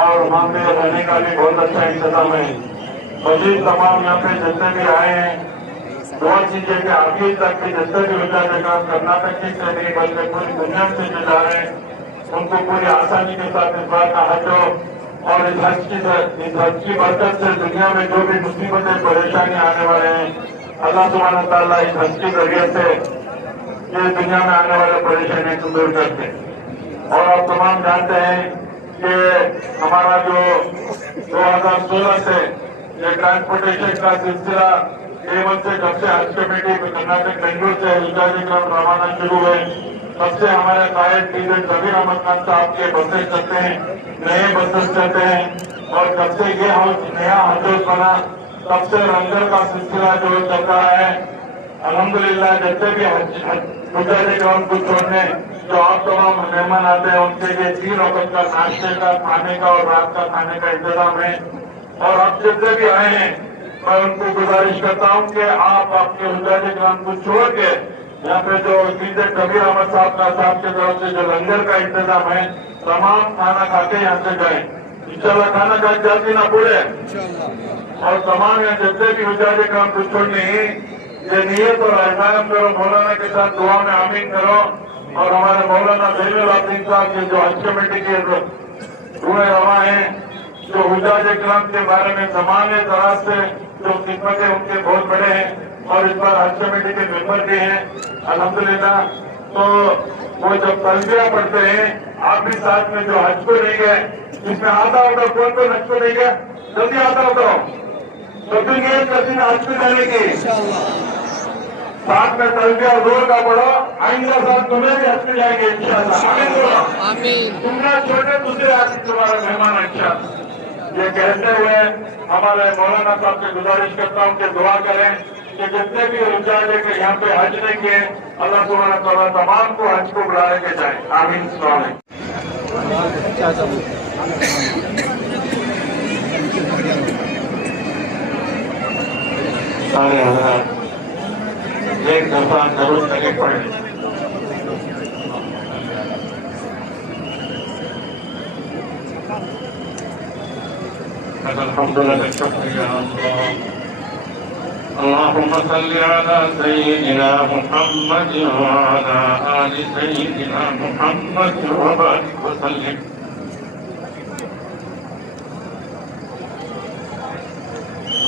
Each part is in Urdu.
اور وہاں پہ رہنے کا بھی بہت اچھا انتظام ہے. مزید تمام یہاں پہ جتنے بھی آئے ہیں دعا کیجیے کہ آگے تک بھی جتنے بھی حجاج کرام کرناٹک سے نہیں بلکہ پوری دنیا سے جو جا رہے ہیں ان کو پوری آسانی کے ساتھ اس بار کا حج ہو. اور اس حج کی برکت سے دنیا میں جو بھی مصیبتیں پریشانی آنے والے ہیں اللہ سبحانہ تعالیٰ اس حج کے ذریعے سے یہ دنیا میں آنے والے پریشانی کو دور کرتے. اور آپ تمام جانتے ہیں کہ ہمارا جو 2016 سے یہ ٹرانسپورٹیشن کا سلسلہ A1 سے جب سے حج کمیٹی کرناٹک بنگلور سے حجاج کرام روانہ شروع ہوئے تب سے ہمارے قائد ڈیزل زبیر احمد خان صاحب کے بسیں چلتے ہیں, نئے بسیں چلتے ہیں. اور جب سے یہ نیا حج بنا تب سے لنگر کا سلسلہ جو چل رہا ہے الحمدللہ. جیسے بھی حجاج کرام کو چھوڑنے جو آپ تمام مہمان آتے ہیں ان کے لیے 3 وقت کا ناشتے کا کھانے کا اور رات کا کھانے کا انتظام ہے. اور آپ جتنے بھی آئے ہیں میں ان کو گزارش کرتا ہوں کہ آپ اپنے حجاج کرام کو چھوڑ کے یہاں پہ جو ڈیزل کبیر احمد صاحب کی طرف سے جو لنگر کا انتظام ہے تمام کھانا کھا کے یہاں سے جائیں. انشاءاللہ کھانا کھا کے جلدی نہ پڑے. اور تمام یہاں جتنے بھی حجاج کرام کو چھوڑنے یہ نیت اور احسان کرو, مولانا کے ساتھ دعا میں آمین کرو. اور ہمارے مولانا زین العابدین صاحب کے جو حج کمیٹی کے روح رواں ہیں جو حجاج کرام کے بارے میں زمانے دراز سے جو خدمتیں ان کے بہت بڑے ہیں اور اس بار حج کمیٹی کے ممبر بھی ہیں الحمدللہ. تو وہ جب تلبیہ پڑھتے ہیں آپ بھی ساتھ میں جو حج کو لے گئے جس میں آتا ہوگا کون کو حج کو لے گئے جلدی آتا ہوگا تو بھی نیت کرتی ہے حج کو جانے کی. ساتھ میں تلبیہ زور کا پڑھو آئندہ سال تمہیں بھی حج میں جائیں گے انشاءاللہ. تم نے چھوٹے دوسرے آدمی تمہارا مہمان انشاءاللہ. یہ کہتے ہوئے ہمارے مولانا صاحب سے گزارش کرتا ہوں کہ دعا کریں کہ جتنے بھی حجاج ہے کہ یہاں پہ حج لیں گے اللہ سبحانہ تعالیٰ تمام کو حج کو بلا کے جائیں. آمین. السلام علیکم. سارے حضرات ایک دفعہ درود شریف پڑھیں. الحمد لله شكر يا الله. اللهم صل على سيدنا محمد وعلى آل سيدنا محمد وبارك وسلم.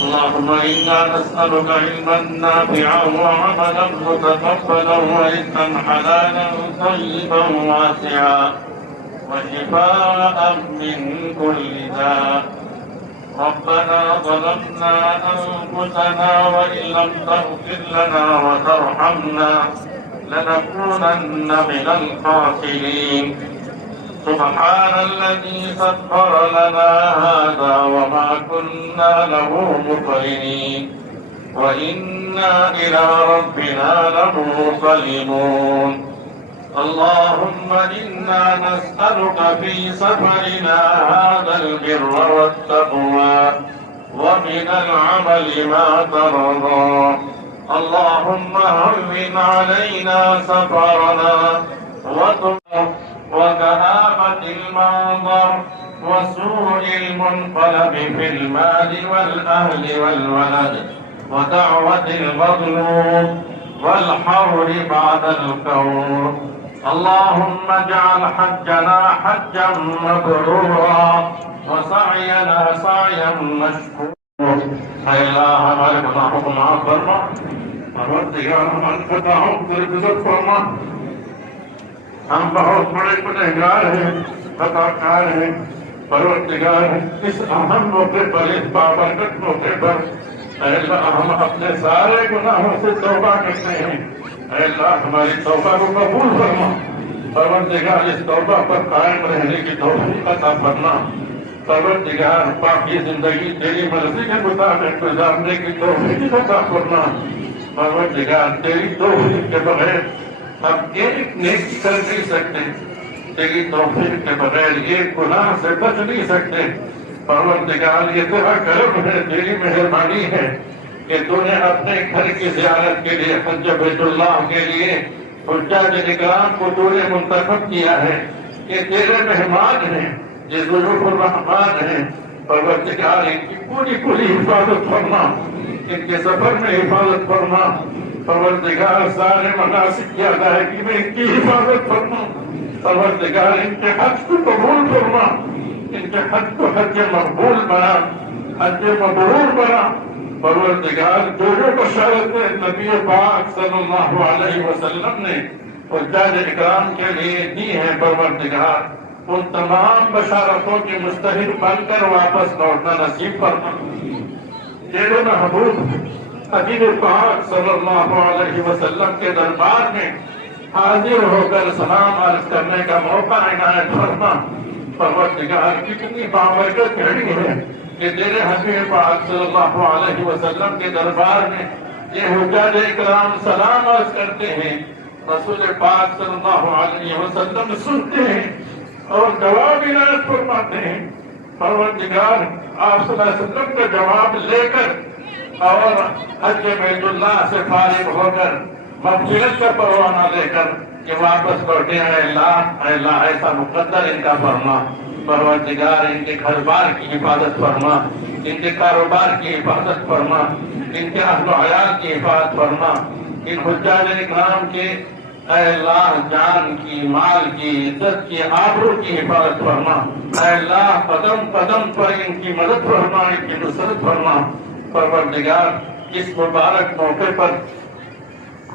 اللهم إنا نسألك علما نافعا وعملا متقبلا ورزقا حلالا طيبا واسعا وشفاء من كل داء. ربنا ظلمنا أنفسنا وإن لم تغفر لنا وترحمنا لنكونن من الخاسرين. سبحان الذي سخر لنا هذا وما كنا له مقرنين وإنا إلى ربنا لمنقلبون. اللهم إنا نسألك في سفرنا هذا البر والتقوى ومن العمل ما ترضى. اللهم هون علينا سفرنا وكآبة المنظر وسوء المنقلب في المال والأهل والولد ودعوة المظلوم والحور بعد الكور. اللهم اجعل حجنا حجا مبرورا وسعينا سعيا مشكورا. اے اللہ ہمارے گناہوں کو معاف فرما. پروردگار ہمارے خطاؤں کو درگزر فرما. ہم بہت بڑے گنہگار ہیں, خطا کار ہیں. پروردگار اس اہم موقع پر, اس بابرکت موقع پر اے اللہ ہم اپنے سارے گناہوں سے توبہ کرتے ہیں. اے اللہ ہماری توبہ کو قبول فرما. پروردگار اس توبہ پر قائم رہنے کی توفیق عطا فرما. پروردگار باقی زندگی تیری مرضی کے مطابق گزارنے کی توفیق عطا فرما. پروردگار تیری توفیق کے بغیر ہم ایک نیکی کر نہیں سکتے, تیری توفیق کے بغیر ایک گناہ سے بچ نہیں سکتے. پروردگار یہ تیرا کرم ہے, تیری مہربانی ہے کہ تو نے اپنے گھر کی زیارت کے لیے حج بیت اللہ کے لیے حجاج کرام کو تو نے منتخب کیا ہے کہ تیرے مہمان ہیں. یہ ضیوف الرحمان ہیں، پروردگار ان کی پوری پوری حفاظت فرما، ان کے سفر میں حفاظت فرما، پروردگار سارے مناسک کی ادائیگی میں ان کی حفاظت فرما، پروردگار ان کے حج کو قبول فرما، ان کے حج کو حج مقبول بنا، حج مبرور بنا، پروردگار جو بشارتیں نبی پاک صلی اللہ علیہ وسلم نے حجاج اکرام کے لیے دی ہیں، پروردگار ان تمام بشارتوں کے مستحق بن کر واپس لوٹنا نصیب فرما۔ تیرے محبوب حبیب پاک صلی اللہ علیہ وسلم کے دربار میں حاضر ہو کر سلام عرض کرنے کا موقع عنایت فرما۔ پروردگار کتنی بابرکت گھڑی ہے کہ تیرے حبیب پاک صلی اللہ علیہ وسلم کے دربار میں یہ حجاج اکرام سلام عرض کرتے ہیں، رسول پاک صلی اللہ علیہ وسلم سنتے ہیں اور جواب عنایت فرماتے ہیں۔ پروردگار آپ صلی اللہ علیہ وسلم کا جواب لے کر اور حج بیت اللہ سے فارغ ہو کر مغفرت کا پروانہ لے کر کہ واپس لوٹے، اے اللہ ایسا مقدر ان کا فرما۔ پروردگار ان کے گھر بار کی حفاظت فرما، ان کے کاروبار کی حفاظت فرما، ان کے اہل و عیال کی حفاظت فرما، ان حجاج اکرام کے اے اللہ جان کی، مال کی، عزت کی، آبرو کی حفاظت فرما۔ اے اللہ قدم قدم پر ان کی مدد فرما، ان کی نصرت فرما۔ پروردگار اس مبارک موقع پر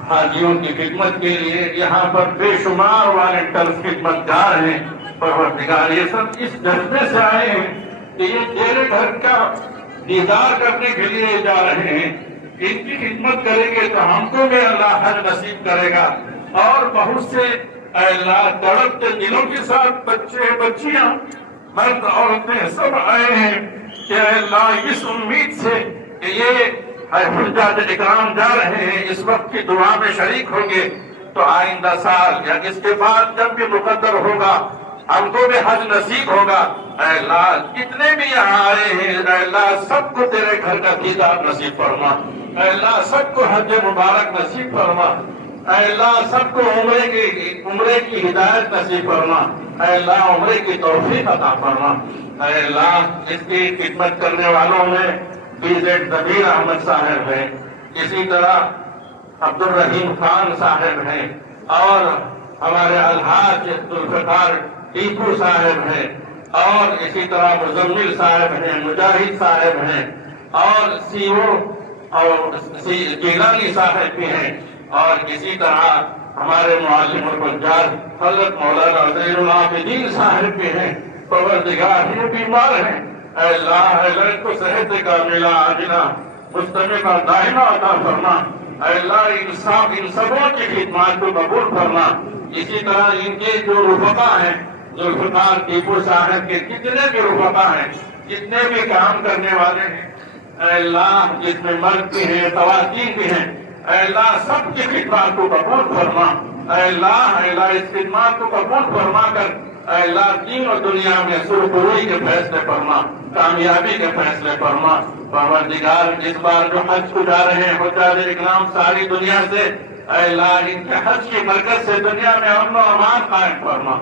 حاجیوں کی خدمت کے لیے یہاں پر بے شمار والنٹرز خدمت گار ہیں، پروردگار یہ سب اس جذبے سے آئے ہیں کہ یہ تیرے گھر کا دیدار کرنے کے لیے جا رہے ہیں، ان کی خدمت کریں گے تو ہم کو بھی اللہ حج نصیب کرے گا۔ اور بہت سے اے اللہ تڑپتے دلوں کے ساتھ بچے بچیاں مرد عورتیں سب آئے ہیں کہ اے اللہ اس امید سے کہ یہ حجاج اکرام جا رہے ہیں اس وقت کی دعا میں شریک ہوں گے تو آئندہ سال یا اس کے بعد جب بھی مقدر ہوگا ہم کو بھی حج نصیب ہوگا۔ اے اللہ کتنے بھی یہاں آئے ہیں اے اللہ سب کو تیرے گھر کا دیدار نصیب فرما، اے اللہ سب کو حج مبارک نصیب فرما، اے اللہ سب کو عمرے کی ہدایت نصیب فرما، اے اللہ عمرے کی توفیق عطا فرما۔ اے اللہ اس کی خدمت کرنے والوں میں BZ ضمیر احمد صاحب ہیں، اسی طرح عبد الرحیم خان صاحب ہیں، اور ہمارے الحاج ذوالفقار ٹیپو صاحب ہیں، اور اسی طرح مزمل صاحب ہیں، مجاہد صاحب ہیں، اور CO اور جیلانی صاحب بھی ہیں، اور اسی طرح ہمارے معلم البنجار حضرت مولانا زین العابدین صاحب بھی ہیں۔ پروردگار یہ بیمار ہیں، اے اللہ ان کو صحت کاملہ عاجلہ مستمرہ دائمہ عطا فرما، اے اللہ ان سبوں کی خدمات کو قبول فرما۔ اسی طرح ان کے جو رفقا ہیں ذوالفقار ٹیپو صاحب کے جتنے بھی رفقا ہیں، جتنے بھی کام کرنے والے ہیں، اے اللہ جس میں مرد بھی ہیں خواتین بھی ہیں، اے اللہ سب کی خدمات کو قبول فرما۔ اے اللہ اس خدمات کو قبول فرما کر اے اللہ دین اور دنیا میں سرخروئی کے فیصلے فرما، کامیابی کے فیصلے فرما۔ پروردگار اس بار جو حج کو جا رہے ہیں حجاج اکرام ساری دنیا سے، اے اللہ ان کے حج کی برکت سے دنیا میں امن و امان قائم فرما۔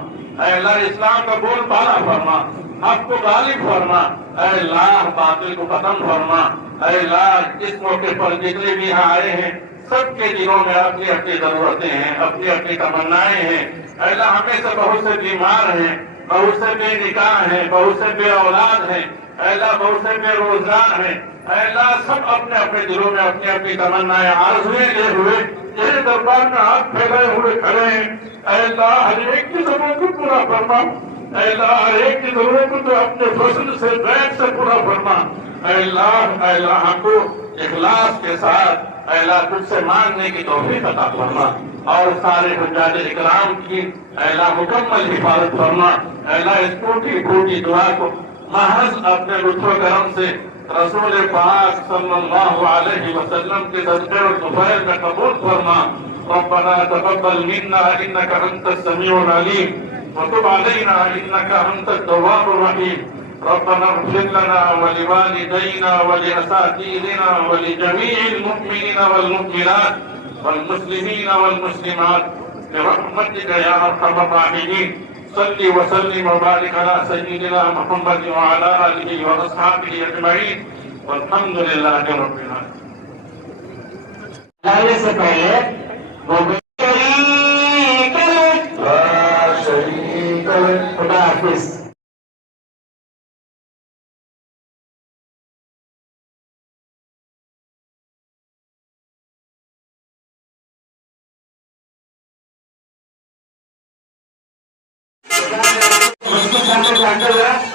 اے اللہ اسلام کا بول بالا فرما، حق کو غالب فرما، اے اللہ باطل کو ختم فرما۔ اے اللہ اس موقع پر جتنے بھی یہاں آئے ہیں سب کے دلوں میں اپنی اپنی ضرورتیں ہیں، اپنی اپنی تمنائیں ہیں۔ اے اللہ ہمیں سے بہت سے بیمار ہیں، بہت سے بے نکاح ہیں، بہت سے بے اولاد ہیں، اے اللہ بہت سے بے روزگار ہیں۔ اے اللہ سب اپنے اپنے دلوں میں اپنی اپنی تمنائیں آرزویں لے ہوئے تیرے دربار میں ہاتھ پھیلائے ہوئے کھڑے ہیں۔ اے اللہ ہر ایک کی ضرورت کو پورا فرما، اے اللہ ہر ایک کی ضرورت کو تو اپنے فضل سے بیت سے پورا فرما۔ اے اللہ ہم کو اخلاص کے ساتھ اے اللہ تجھ سے مانگنے کی توفیق عطا فرما، اور سارے حجاج اکرام کی اے اللہ مکمل حفاظت فرما۔ اے اللہ اس ٹوٹی پھوٹی دعا کو محض اپنے لطف و کرم سے رسول پاک صلی اللہ علیہ وسلم کے صدقے اور طفیل میں قبول فرما۔ ربنا تقبل منا انك انت السميع العليم وتب علينا انك انت التواب الرحيم۔ ربنا اغفر لنا ولوالدينا ولأساتذتنا ولجميع المؤمنين والمؤمنات والمسلمين والمسلمات برحمتك يا ارحم الراحمين۔ صلی وسلم وبارک علی سیدنا محمد وعلی آلہ واصحابہ اجمعین والحمد للہ رب العالمین. لانے سے پہلے خدا حافظ. اس کو سامنے